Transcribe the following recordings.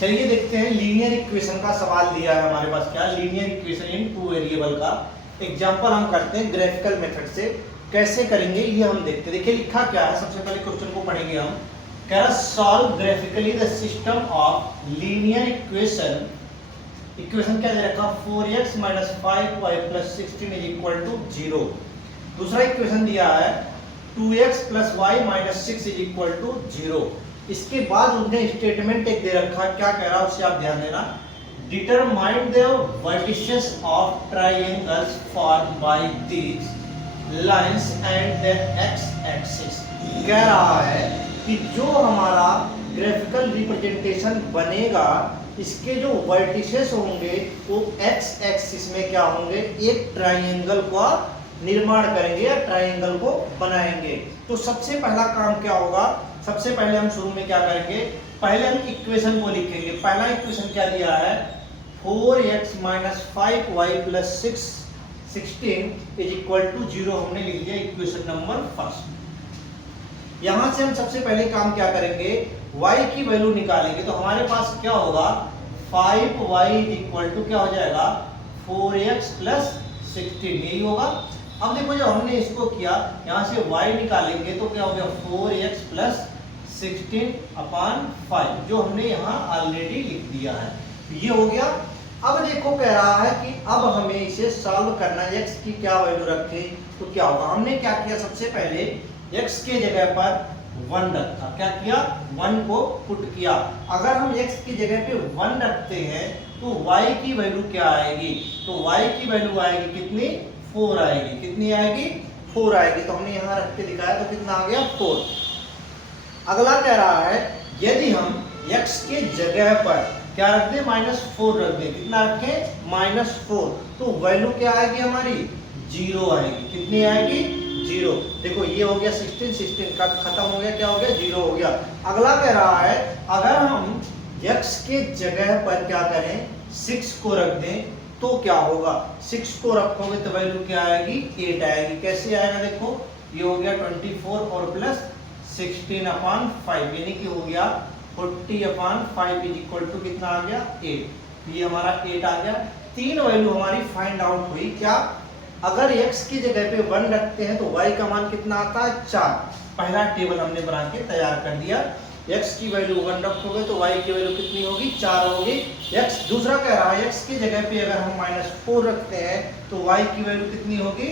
चलिए देखते हैं लीनियर इक्वेशन का सवाल दिया है हमारे पास। क्या linear equation in two variable का एग्जांपल हम करते हैं ग्राफिकल मेथड से। कैसे करेंगे ये हम देखते हैं। देखिए लिखा क्या है, सबसे पहले क्वेश्चन को पढ़ेंगे हम। कह रहा solve graphically the system of linear equation. Equation क्या दे रखा, 4x - 5y + 16 = 0। दूसरा इक्वेशन दिया है 2x + y - 6 = 0। इसके बाद उन्हें स्टेटमेंट एक दे रखा, क्या कह रहा है उससे आप ध्यान देना। Determine the vertices of triangles formed by these lines and the x axis. कह रहा है कि जो हमारा ग्राफिकल रिप्रेजेंटेशन बनेगा, इसके जो वर्टिसेस होंगे वो एक्स एक्सिस में क्या होंगे, एक ट्रायंगल का निर्माण करेंगे या ट्रायंगल को बनाएंगे। तो सबसे पहला काम क्या होगा, सबसे पहले हम शुरू में क्या करेंगे, पहले हम इक्वेशन को लिखेंगे। पहला इक्वेशन क्या दिया है, 4x - 5y + 16 = 0 हमने लिख दिया इक्वेशन नंबर फर्स्ट। यहां से हम सबसे पहले काम क्या करेंगे, y की वैल्यू निकालेंगे। तो हमारे पास क्या होगा, 5y = क्या हो जाएगा, 4x + 16, यही होगा। अब देखो जब हमने इसको किया, यहां से y निकालेंगे तो क्या हो गया, 4x + 16/5, जो हमने यहाँ ऑलरेडी लिख दिया है। ये हो गया। अब देखो कह रहा है कि अब हमें इसे सॉल्व करना है। x की क्या वैल्यू रखें तो क्या होगा, हमने क्या किया, सबसे पहले x के जगह पर 1 रखा। क्या किया, 1 को पुट किया। अगर हम x की जगह पे 1 रखते हैं तो y की वैल्यू क्या आएगी, तो y की वैल्यू आएगी कितनी, 4 आएगी। कितनी आएगी, 4 आएगी। तो हमने यहाँ रख के दिखाया तो कितना आ गया, 4। अगला कह रहा है यदि हम x के जगह पर क्या रख दें, -4 रख दें। कितना रखें, -4, तो वैल्यू क्या आएगी हमारी, 0 आएगी। कितनी आएगी, 0। देखो ये हो गया 16 का खत्म हो गया, क्या हो गया, 0 हो गया। अगला कह रहा है अगर हम x के जगह पर क्या करें, 6 को रख दें तो क्या होगा, 6 को रखोगे तो वैल्यू क्या आएगी, 8 आएगी। कैसे आएगा, देखो ये हो गया 24 और प्लस 16/5, यानी कि हो गया 40/5 = कितना आ गया, 8। ये हमारा 8 आ गया। तीन वैल्यू हमारी फाइंड आउट हुई। क्या, अगर x की जगह पे 1 रखते हैं तो y का मान कितना आता है, 4। पहला टेबल हमने बना के तैयार कर दिया। x की वैल्यू 1 रखोगे तो y की वैल्यू कितनी होगी, 4 होगी। x दूसरा कह रहा है x की जगह पे अगर हम -4 रखते हैं तो y की वैल्यू कितनी होगी,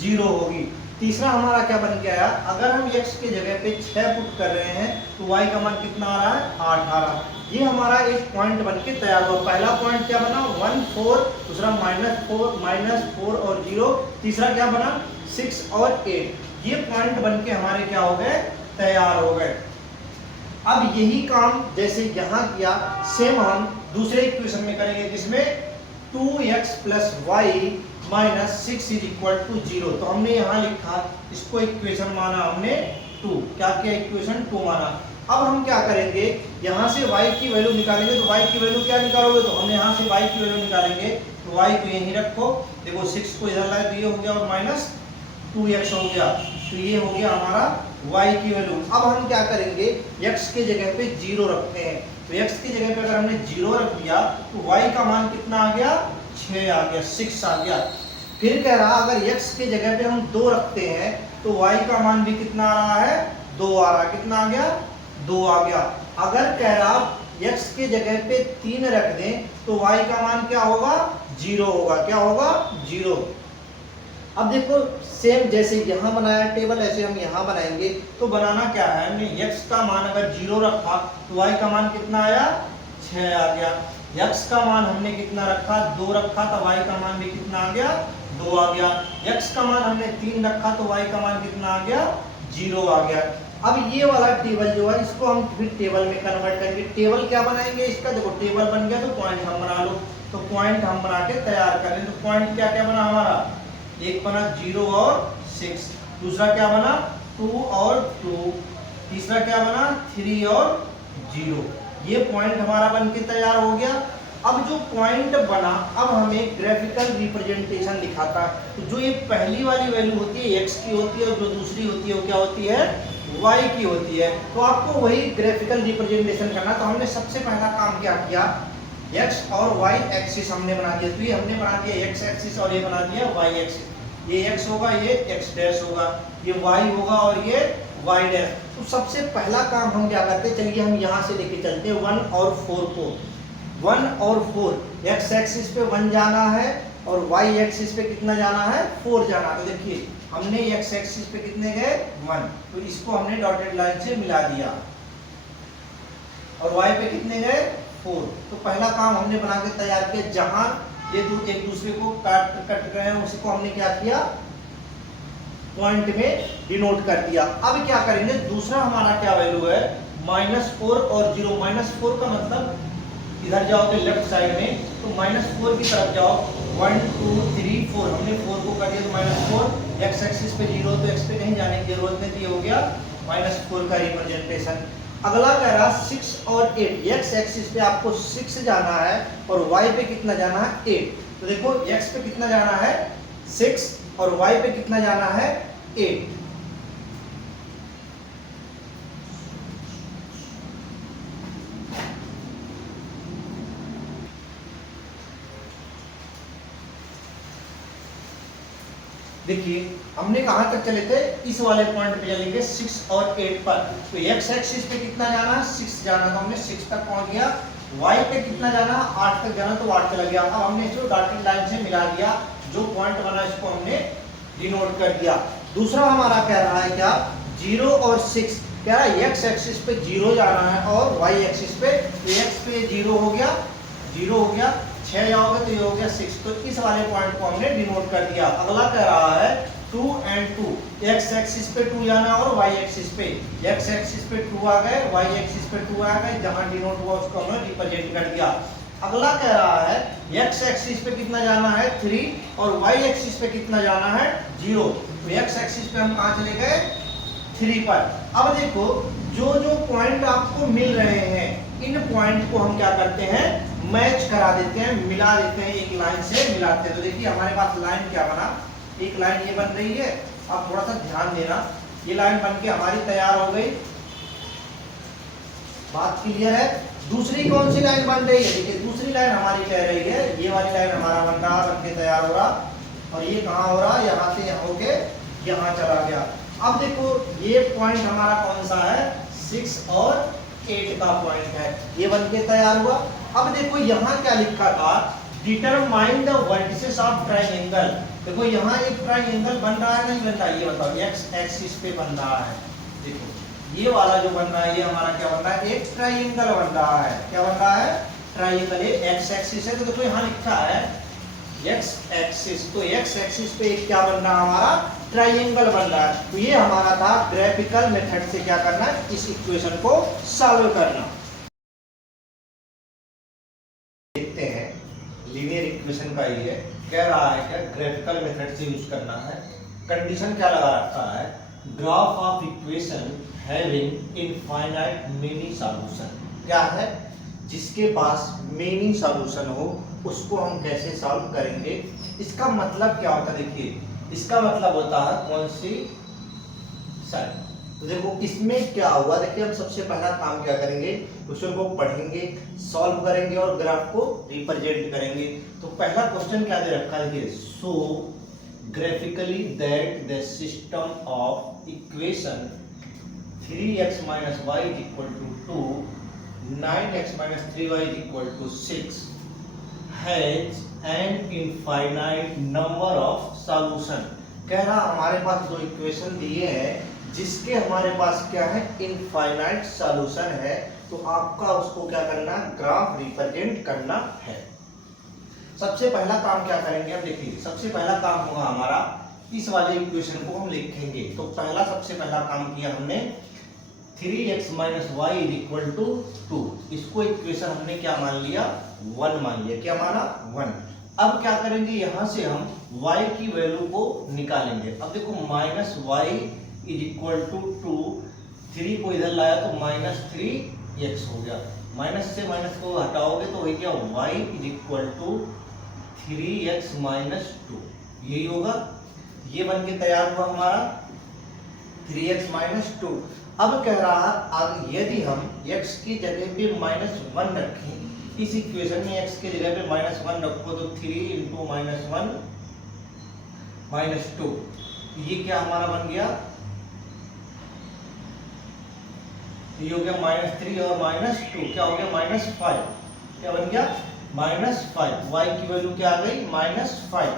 0 होगी। तीसरा हमारा क्या बन के आया, अगर हम x की जगह पे 6 पुट कर रहे हैं तो y का मान कितना आ रहा है, 8 आ रहा। ये हमारा एक पॉइंट बन के तैयार हुआ। पहला पॉइंट क्या बना, 1 4, दूसरा -4 और 0, तीसरा क्या बना, 6 और 8। ये पॉइंट बन के हमारे क्या हो गए, तैयार हो गए। अब यही काम जैसे यहाँ किया, सेम हम दूसरे इक्वेशन में करेंगे, जिसमें 2x + y - 6 = 0। तो हमने यहाँ लिखा, इसको इक्वेशन माना हमने 2। क्या किया, इक्वेशन 2 माना। अब हम क्या करेंगे, यहाँ से y की वैल्यू निकालेंगे। तो y की वैल्यू क्या निकालोगे, तो हमने यहाँ से y की वैल्यू निकालेंगे तो y को यहीं रखो। देखो 6 को इधर लाए तो ये हो गया और -2x हो गया, तो ये हो गया हमारा y की वैल्यू। अब हम क्या करेंगे, x के जगह पे 0 रखते हैं। तो x की जगह पे अगर हमने 0 रख दिया तो y का मान कितना आ गया, 6 आ गया, 6 आ गया। फिर कह रहा अगर x की जगह पे हम 2 रखते हैं तो y का मान भी कितना आ रहा है, 2 आ रहा है। कितना आ गया, 2 आ गया। अगर कह रहा x के जगह पे 3 रख दें तो y का मान क्या होगा, 0 होगा। क्या होगा, 0। अब देखो सेम जैसे यहाँ बनाया टेबल, ऐसे हम यहाँ बनाएंगे। तो बनाना क्या है, हमने x का मान अगर 0 रखा तो y का मान कितना आया, 6 आ गया। x का मान हमने कितना रखा, 2 रखा, तो y का मान भी कितना आ गया, 2 आ गया। x का मान हमने 3 रखा तो y का मान कितना आ गया, 0 आ गया। अब ये वाला टेबल जो है, इसको हम फिर टेबल में कन्वर्ट करेंगे। टेबल क्या बनाएंगे इसका, देखो टेबल बन गया तो पॉइंट हम बना लो। तो पॉइंट हम बना के तैयार करें। तो पॉइंट क्या क्या बना हमारा, एक बना 0 और 6, दूसरा क्या बना 2 और 2, तीसरा क्या बना 3 और 0। ये पॉइंट हमारा बन के तैयार हो गया। अब जो पॉइंट बना, अब हमें ग्राफिकल रिप्रेजेंटेशन दिखाता है। तो जो ये पहली वाली वैल्यू होती है x की होती है और जो दूसरी होती है वो क्या होती है, y की होती है। तो आपको वही ग्राफिकल रिप्रेजेंटेशन करना। तो हमने सबसे पहला काम क्या किया, x और y एक्सिस हमने बना दिया। तो ये हमने बना दिया x एक्सिस और ये बना दिया y एक्सिस। ये x होगा, ये x डैश होगा, ये y होगा और ये y डैश। तो सबसे पहला काम हम क्या करते हैं, चलिए हम यहाँ से लेके चलते हैं 1 और 4 को। 1 और 4 x एक्सिस पे 1 जाना है और y एक्सिस पे कितना जाना है, 4 जाना है। तो देखिए हमने x एक्सिस पे कितने गए, 1, तो इसको हमने डॉटेड लाइन से मिला दिया। और y पे कितने गए, 4। तो पहला काम हमने बना के तैयार किया, जहां ये एक दूसरे को कट गए हैं उसको हमने क्या किया, पॉइंट में डिनोट कर दिया। अब क्या करेंगे, दूसरा हमारा क्या वैल्यू है, -4 और 0। -4 का मतलब इधर जाओगे लेफ्ट साइड में तो -4 की तरफ जाओ, 1 2 3 4, हमने 4 को कर दिया तो -4, x एक्सिस पे 0 तो x पे कहीं जाने की जरूरत नहीं थी, हो गया -4 का रिप्रेजेंटेशन। अगला कह रहा 6 और 8, x एक्सिस पे आपको 6 जाना है और y पे कितना जाना है, 8। तो देखो x पे कितना जाना है 6 और y पे कितना जाना है 8। देखिए हमने कहां तक चले थे, इस वाले पॉइंट पे चलेंगे 6 और 8 पर। तो x एक्सिस पे कितना जाना है, 6 जाना, तो हमने 6 तक पहुंच गया। y पे कितना जाना है, 8 तक जाना, तो 8 चला गया। अब हमने इसको डॉटेड लाइन से मिला दिया, जो पॉइंट बना इसको हमने डिनोट कर दिया। दूसरा हमारा कह रहा है क्या, 0 और 6, कह रहा है x एक्सिस पे 0 जाना है और y एक्सिस पे, तो x पे 0 हो गया, 0 हो गया, 6 जाओगे तो ये हो गया 6। तो इस वाले पॉइंट को हमने डिनोट कर दिया। अगला कह रहा है 2 and 2, x एक्सिस पे 2 जाना और y एक्सिस पे, x एक्सिस पे 2 आ गए, y एक्सिस पे 2 आ गए, जहां डिनोट हुआ उसको हमने रिप्रेजेंट कर दिया। अगला कह रहा है x एक्सिस पे कितना जाना है 3 और y एक्सिस पे कितना जाना है 0। तो x एक्सिस पे हम कहां चले गए, 3 पर। अब देखो जो जो पॉइंट आपको मिल रहे हैं, इन पॉइंट को हम क्या करते हैं, मैच करा देते हैं, मिला देते हैं, एक लाइन से मिलाते हैं। तो देखिए हमारे पास लाइन क्या बना, एक लाइन ये बन रही है। अब थोड़ा सा ध्यान देना, ये लाइन बन के हमारी तैयार हो गई, बात क्लियर है। दूसरी कौन सी लाइन बन रही है, देखिए दूसरी लाइन हमारी कह रही है, ये वाली लाइन हमारा बन रहा, बन के तैयार हो रहा, और ये कहाँ हो रहा, यहाँ से यहाँ होके यहाँ चला गया। अब देखो ये पॉइंट हमारा कौन सा है, 6 और 8 का पॉइंट है, ये बन के तैयार हुआ। अब देखो यहाँ क्या लिखा था, determine the vertices of triangle. देखो यहाँ एक ट्रायंगल बन रहा है, नहीं बन रहा है, ये बताओ, x एक्सिस पे बन रहा है। देखो ये वाला जो बन रहा है, ये हमारा क्या बन रहा है, एक ट्रायंगल बन रहा है। क्या बन रहा है, ट्रायंगल। ये x एक्सिस है, तो देखो यहाँ लिखा है x एक्सिस, तो x एक्सिस पे एक क्या बन रहा है, हमारा ट्रायंगल बन रहा है। तो ये हमारा था ग्राफिकल मेथड से क्या करना है, इस इक्वेशन को सॉल्व करना। देखते हैं लीनियर इक्वेशन का ये कह रहा है क्या, ग्राफिकल मेथड से यूज करना है। कंडीशन क्या लगा रखा है, graph of equation having infinite many solution. क्या है, जिसके पास मेनी सॉल्यूशन हो उसको हम कैसे सॉल्व करेंगे। इसका मतलब क्या होता है, देखिए इसका मतलब होता है कौन सी साइड। तो देखो इसमें क्या हुआ, देखिए हम सबसे पहला काम क्या करेंगे, क्वेश्चन को पढ़ेंगे, सॉल्व करेंगे और ग्राफ को रिप्रेजेंट करेंगे। तो पहला क्वेश्चन क्या दे रखा है, देखिए so graphically that the system of equation 3x - y = 2, 9x - 3y = 6 has an infinite number of solution। कह रहा हमारे पास दो इक्वेशन दिए हैं जिसके हमारे पास क्या है, इनफाइनाइट सॉल्यूशन है। तो आपका उसको क्या करना, ग्राफ रिप्रेजेंट करना है। सबसे पहला काम क्या करेंगे, अब देखिए सबसे पहला काम होगा हमारा, इस वाले इक्वेशन को हम लिखेंगे। तो पहला सबसे पहला काम किया हमने, 3x - y = 2, इसको इक्वेशन हमने क्या मान लिया, 1 मान लिया। क्या माना, 1। अब क्या करेंगे, यहां से हम y की वैल्यू को निकालेंगे। अब देखो -y = 2, 3 को इधर लाया तो -3x हो गया, माइनस से माइनस को हटाओगे तो वही क्या, y = 3x - 2, यही होगा। ये बन के तैयार हुआ हमारा 3x - 2। अब कह रहा है यदि हम x की जगह पे -1 रखें, इस इक्वेशन में x की जगह पे -1 रखो तो 3 इंटू -1 -2, ये क्या हमारा बन गया, ये हो गया -3 और -2 क्या हो गया -5, क्या बन गया -5। y की वैल्यू क्या आ गई -5।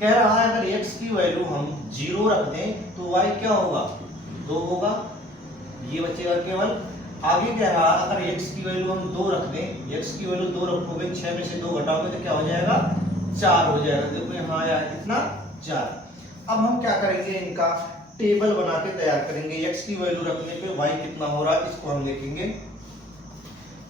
कह रहा है अगर x की वैल्यू हम 0 रख दें तो y क्या होगा 2 होगा, ये बचेगा केवल। आगे कह रहा है अगर x की वैल्यू हम 2 रख दें, x की वैल्यू 2 रखोगे 6 में से 2 घटाओगे तो क्या हो जाएगा 4 हो जाएगा। देखो यहाँ आया है कितना 4। अब हम क्या करेंगे, इनका टेबल बना के तैयार करेंगे। x की वैल्यू रखने पे y कितना हो रहा है इसको हम देखेंगे।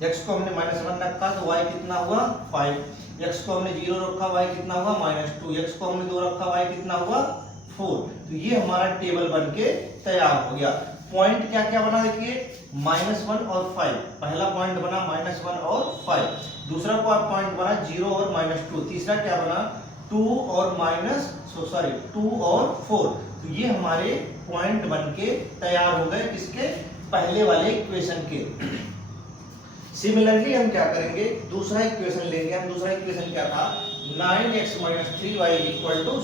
x को हमने -1 रखा तो y कितना हुआ 5, x को हमने 0 रखा y कितना हुआ -2, x को हमने 2 रखा y कितना हुआ 4। तो ये हमारा टेबल बन के तैयार हो गया। पॉइंट क्या क्या बना देखिए, -1 और 5, पहला पॉइंट बना -1 और 5, दूसरा पॉइंट बना 0 और -2, तीसरा क्या बना 2 और 4। तो ये हमारे पॉइंट बन के तैयार हो गए किसके, पहले वाले इक्वेशन के। सिमिलरली हम क्या करेंगे, दूसरा इक्वेशन लेंगे हम। दूसरा इक्वेशन क्या था 9x - 3y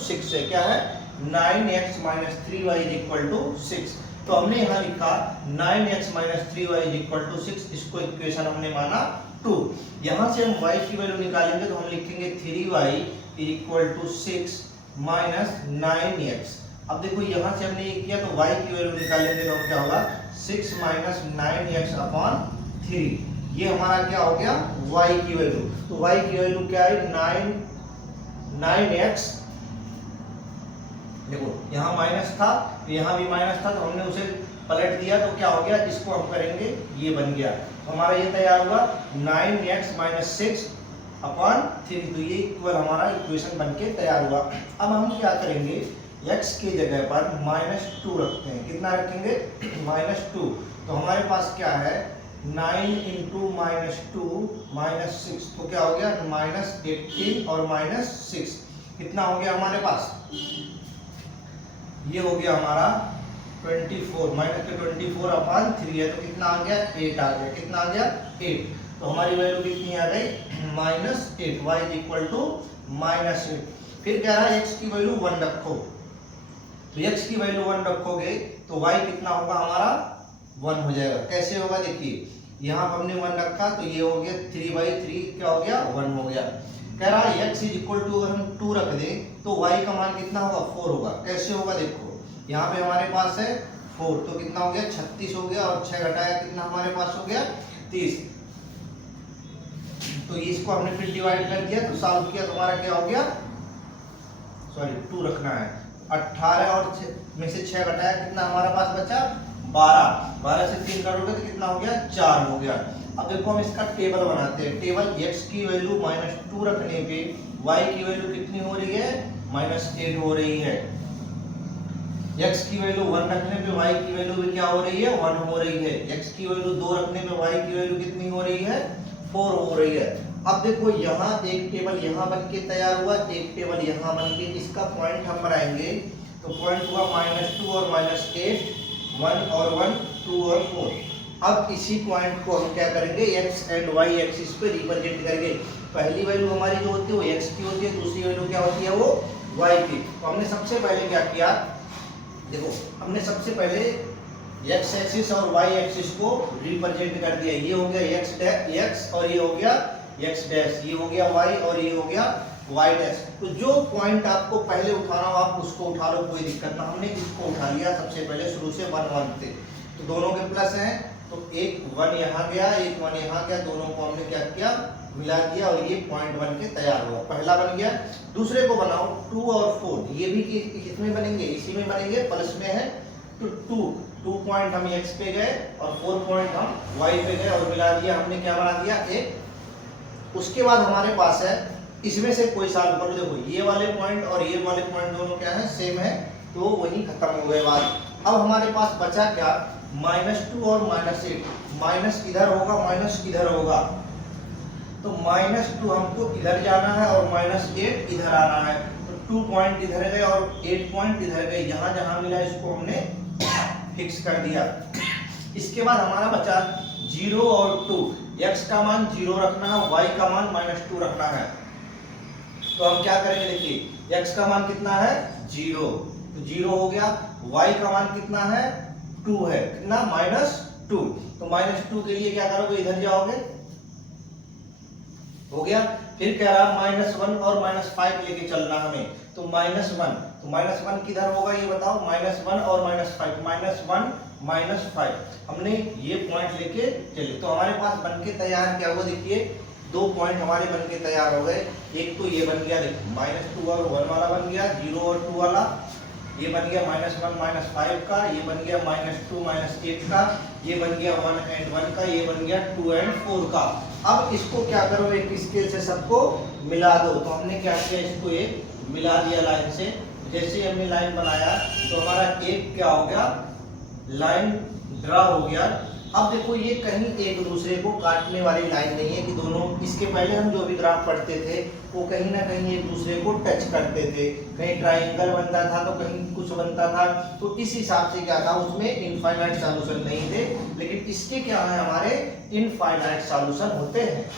6 है, क्या है 9x - 3y 6। तो हमने यहाँ लिखा 9x - 3y 6, इसको इक्वेशन हमने माना 2। यहाँ से हम y की वैल्यू निकालेंगे तो हम लिखेंगे 3y 6 - 9x। अब देखो यहाँ से हमने ये किया तो y की वैल्यू निकालेंगे तो हम क्या होगा 6 - 9x/3, ये हमारा क्या हो गया y की वैल्यू। तो y की वैल्यू क्या है 9x, देखो यहाँ माइनस था यहाँ भी माइनस था तो हमने उसे पलट दिया तो क्या हो गया, इसको हम करेंगे ये बन गया। तो हमारा ये तैयार हुआ 9x - 6/3, तो ये इक्वल हमारा इक्वेशन बन के तैयार हुआ। अब हम क्या करेंगे, x की जगह पर -2 रखते हैं, कितना रखेंगे -2। तो हमारे पास क्या है 9 इंटू -2 -6, तो क्या हो गया -18 और -6, कितना हो गया हमारे पास, ये हो गया हमारा 24 -24/3 है, तो कितना आ गया 8 आ गया, कितना आ गया 8। तो हमारी वैल्यू कितनी आ गई -8, y -8। फिर कह रहा है x की वैल्यू 1 रखो, तो x की वैल्यू 1 रखोगे तो y कितना होगा हमारा 1 हो जाएगा। कैसे होगा देखिए, यहाँ पर हमने 1 रखा तो ये हो गया 3/3 क्या हो गया 1 हो गया। कह रहा है x अगर हम 2 रख दें तो y का मान कितना होगा 4 होगा। कैसे होगा देखो, यहाँ पे हमारे पास है 4 तो कितना हो गया 36 हो गया, और 6 घटाया कितना हमारे पास हो गया 30। तो इसको हमने फिर डिवाइड कर दिया तो सॉल्व किया तो हमारा क्या हो गया, सॉरी 2 रखना है, 18 और 6 में से 6 घटाया कितना हमारा पास बचा 12 से 3 करोगे तो कितना हो गया 4 हो गया। अब देखो हम इसका टेबल बनाते हैं। टेबल x की वैल्यू -2 रखने पे y की वैल्यू कितनी हो रही है -8 हो रही है। x की वैल्यू 1 रखने पे y की वैल्यू भी क्या हो रही है 1 हो रही है। x की वैल्यू 2 रखने पे y की वैल्यू कितनी हो रही है 4 हो रही है। अब देखो यहाँ एक टेबल यहाँ बन के तैयार हुआ, एक टेबल यहाँ बन के, इसका पॉइंट हम बनाएंगे तो पॉइंट हुआ -2 और -8, 1 और 1, 2 और 4। अब इसी पॉइंट को हम क्या करेंगे x एंड y एक्सिस पे रिप्रेजेंट करेंगे। पहली वैल्यू हमारी जो होती है वो x की होती है, दूसरी वैल्यू क्या होती है वो y की। तो हमने सबसे पहले क्या किया, देखो हमने सबसे पहले x एक्सिस और y एक्सिस को रिप्रेजेंट कर दिया। ये हो गया x और ये हो गया x डैश, ये हो गया y और ये हो गया y डैश। तो जो पॉइंट आपको पहले उठाना हो आप उसको उठा लो, कोई दिक्कत ना। हमने इसको उठा लिया सबसे पहले शुरू से 1 1 थे, तो दोनों के प्लस हैं तो एक 1 यहाँ गया, एक 1 यहाँ गया, दोनों को हमने क्या किया मिला दिया और ये पॉइंट बन के तैयार हुआ। पहला बन गया। दूसरे को बनाओ 2 और 4, ये भी किसमें बनेंगे इसी में बनेंगे, प्लस में है तो 2 पॉइंट हम x पे गए और 4 पॉइंट हम y पे गए और मिला दिया, हमने क्या बना दिया एक। उसके बाद हमारे पास है इसमें से कोई सॉल्व करो, देखो ये वाले पॉइंट और ये वाले पॉइंट दोनों क्या है सेम है, तो वही खत्म हो गए बात। अब हमारे पास बचा क्या -2 और -8, माइनस इधर होगा माइनस इधर होगा, तो -2 हमको इधर जाना है और -8 इधर आना है। तो 2 पॉइंट इधर गए और 8 पॉइंट इधर गए, यहाँ जहाँ मिला इसको हमने फिक्स कर दिया। इसके बाद हमारा बचा 0 और 2, x का मान 0 रखना है, y का मान -2 रखना है। तो हम क्या करेंगे, देखिए x का मान कितना है 0, तो 0 हो गया, y का मान कितना है 2 है, कितना -2, तो -2 के लिए क्या करोगे, इधर जाओगे, हो गया। फिर कह रहा -1 और -5 लेके चलना हमें, तो -1, तो -1 किधर होगा ये बताओ, -1 और -5, -1 -5, हमने ये पॉइंट लेके चले। तो हमारे पास बनके तैयार क्या हुआ, देखिए 2 पॉइंट हमारे बनके तैयार हो गए। एक तो ये बन गया, देखो -2 और 1 वाला बन गया, 0 और 2 वाला, ये बन गया -1 -5 का, ये बन गया -2 -8 का, ये बन गया 1 and 1 का, ये बन गया 2 and 4 का। अब इसको क्या करो, एक स्केल से सबको मिला दो। तो हमने क्या किया, इसको एक मिला दिया लाइन से। जैसे हमने लाइन बनाया तो हमारा एक क्या हो गया, लाइन ड्रा हो गया। अब देखो ये कहीं एक दूसरे को काटने वाली लाइन नहीं है कि दोनों, इसके पहले हम जो भी ग्राफ पढ़ते थे वो कहीं ना कहीं एक दूसरे को टच करते थे, कहीं ट्राइंगल बनता था तो कहीं कुछ बनता था। तो इस हिसाब से क्या था, उसमें इनफाइनाइट सॉल्यूशन नहीं थे, लेकिन इसके क्या है, हमारे इनफाइनाइट सॉल्यूशन होते हैं।